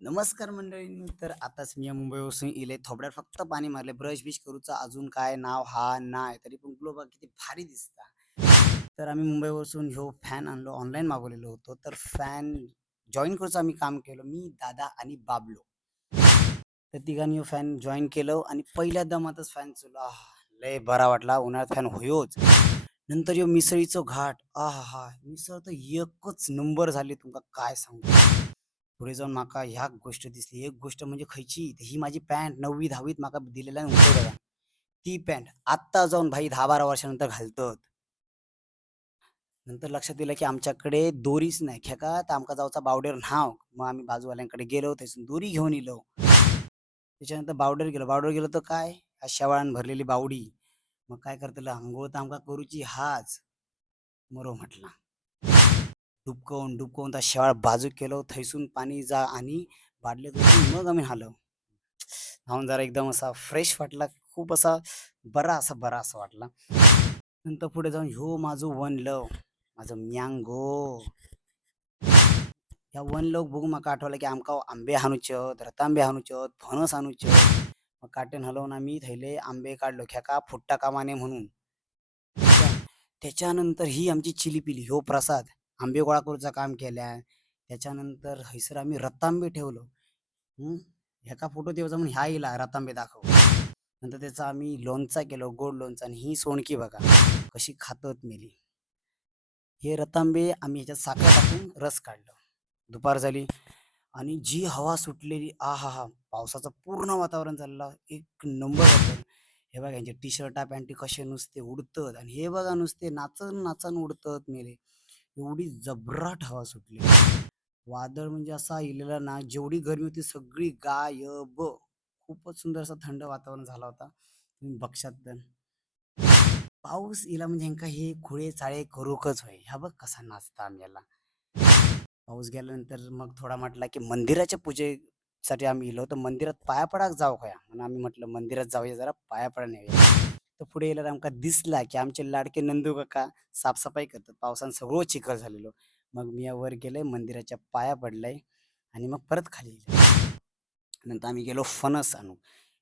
नमस्कार मंडळी तर आताच मी या मुंबईपासून इले थोबड्यात फक्त पाणी मारले ब्रश बिश करूचा अजून काय नाव हा नाही तरी पण ग्लोबा किती भारी दिसता. तर आम्ही मुंबईवरसून ह्यो फॅन आणलो ऑनलाईन मागवलेलो होतो तर फॅन जॉईन करूचं आम्ही काम केलं मी दादा आणि बाबलो. तर तिघांनी हो फॅन जॉईन केलं आणि पहिल्या दमातच फॅन चालू. लय बरा वाटला उन्हाळ्यात फॅन होयोच. नंतर यो मिसळीचं घाट आहा हा मिसळ तर एकच नंबर झाली तुमका काय सांगू? पुढे जाऊन माका ह्या गोष्ट दिसली. एक गोष्ट म्हणजे खयची ही माझी पॅन्ट नववी दहावीत माका दिलेला नव्हतं ती पॅन्ट आत्ता जाऊन भाई दहा बारा वर्षानंतर घालतात. नंतर लक्षात दिलं की आमच्याकडे दोरीच नाही. खेका तर आमका जाऊचा बावडेर न्हाव. मग आम्ही बाजूवाल्यांकडे गेलो त्यातून दोरी घेऊन येलो त्याच्यानंतर बावडेर गेलो. बावडेर गेलो तर काय? शेवाळान भरलेली बावडी. मग काय करतलं? आंघोळ तर आमका करूची हाच. मरो म्हटला. डुबकवून डुबकवून त्या शेवाळ बाजू केलो थैसून पाणी जा आणि बाटले मग आम्ही हालो न्हाऊन जरा एकदम असा फ्रेश वाटला खूप असा बरा असा बरा असा वाटला. नंतर पुढे जाऊन ह्यो माझं वन लव माझं म्यांगो. ह्या वन लव बघून म्हाका आठवलं की आमका आंबे हाणूचत रतांबे हाणूचे फणस हाणूचे मग काटेन हलवून आम्ही थैले आंबे काढलो खेका फुट्टा कामाने म्हणून. त्याच्यानंतर ही आमची चिली पिली हो प्रसाद. आंबे गोळा करूचं काम केल्या. त्याच्यानंतर हैसर आम्ही रतांबे ठेवलो एका फोटो देवाचा म्हणून ह्या येला रतांबे दाखव. नंतर त्याचा आम्ही लोणचा केलो गोड लोणचा आणि ही सोणकी बघा कशी खातत मेली. हे रतांबे आम्ही ह्याच्यात साखर टाकून रस काढलो. दुपार झाली आणि जी हवा सुटलेली आ हा हा पावसाचं पूर्ण वातावरण चाललं. एक नंबर होतं. हे बघा यांचे टी शर्टा पॅन्टी कसे नुसते उडतात. आणि हे बघा नुसते नाचन नाचन उडतात मेले. एवढी जबराट हवा सुटली. वादळ म्हणजे असा इलेला ना जेवढी गरमी होती सगळी गायब. खूपच सुंदर असा थंड वातावरण झाला होता. तुम्ही बक्षात पाऊस इला म्हणजे ह्यांका हे खुळे चाळे करूकच होय. ह्या बघ कसा नाचता आम्ही याला पाऊस गेल्यानंतर मग थोडा म्हटला की मंदिराच्या पूजेसाठी आम्ही इलो तर मंदिरात पाया पडाक जाऊ काय म्हणून आम्ही म्हटलं मंदिरात जाऊया जरा पाया पडा नाही तर पुढे गेल्यावर आमका दिसला की आमचे लाडके नंदू काका साफसफाई करतात. पावसान सगळं चिखल झालेलो. मग मी वर गेले मंदिराच्या पाया पडलाय आणि मग परत खाली गेलो नंतर आम्ही गेलो फणस आणू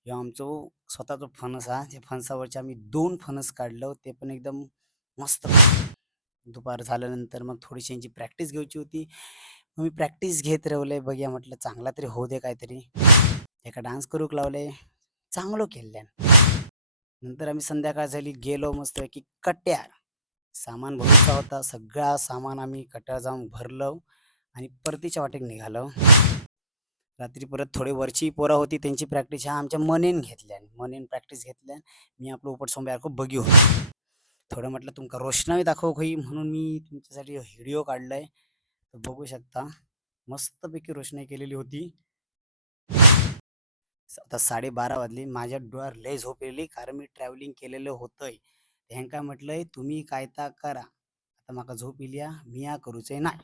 ह्यो आमचो स्वतःचो फणस हा त्या फणसावरचे आम्ही दोन फणस काढलं ते पण एकदम मस्त. दुपार झाल्यानंतर मग थोडीशी यांची प्रॅक्टिस घ्यायची होती. मग मी प्रॅक्टिस घेत राहिलोय बघूया म्हटलं चांगला तरी होऊ दे काहीतरी. एका डान्स करूक लावले चांगलं केल्यान नंतर आम्ही संध्याकाळ झाली गेलो मस्त की कट्ट्या सामान भरूचा होता सगळा सामान आम्ही कट्यार जाऊन भरलं आणि परतीच्या वाटेक निघालो. रात्री परत थोडी वरची पोरं होती त्यांची प्रॅक्टिस ह्या आमच्या मनेन घेतल्या मनेन प्रॅक्टिस घेतल्या मी आपलं उपट सोंब्यासारखं बघी होतो. थोडं म्हटलं तुमका रोषणाई दाखव होई म्हणून मी तुमच्यासाठी व्हिडिओ काढलाय. बघू शकता मस्तपैकी रोषणाई केलेली होती. आता साडेबारा वाजली. माझ्या डोळ्यावर लय झोप येली कारण मी ट्रॅव्हलिंग केलेलं होतंय. ह्यांका म्हटलंय तुम्ही कायता करा. आता माका झोप येली मी या करूचे नाही.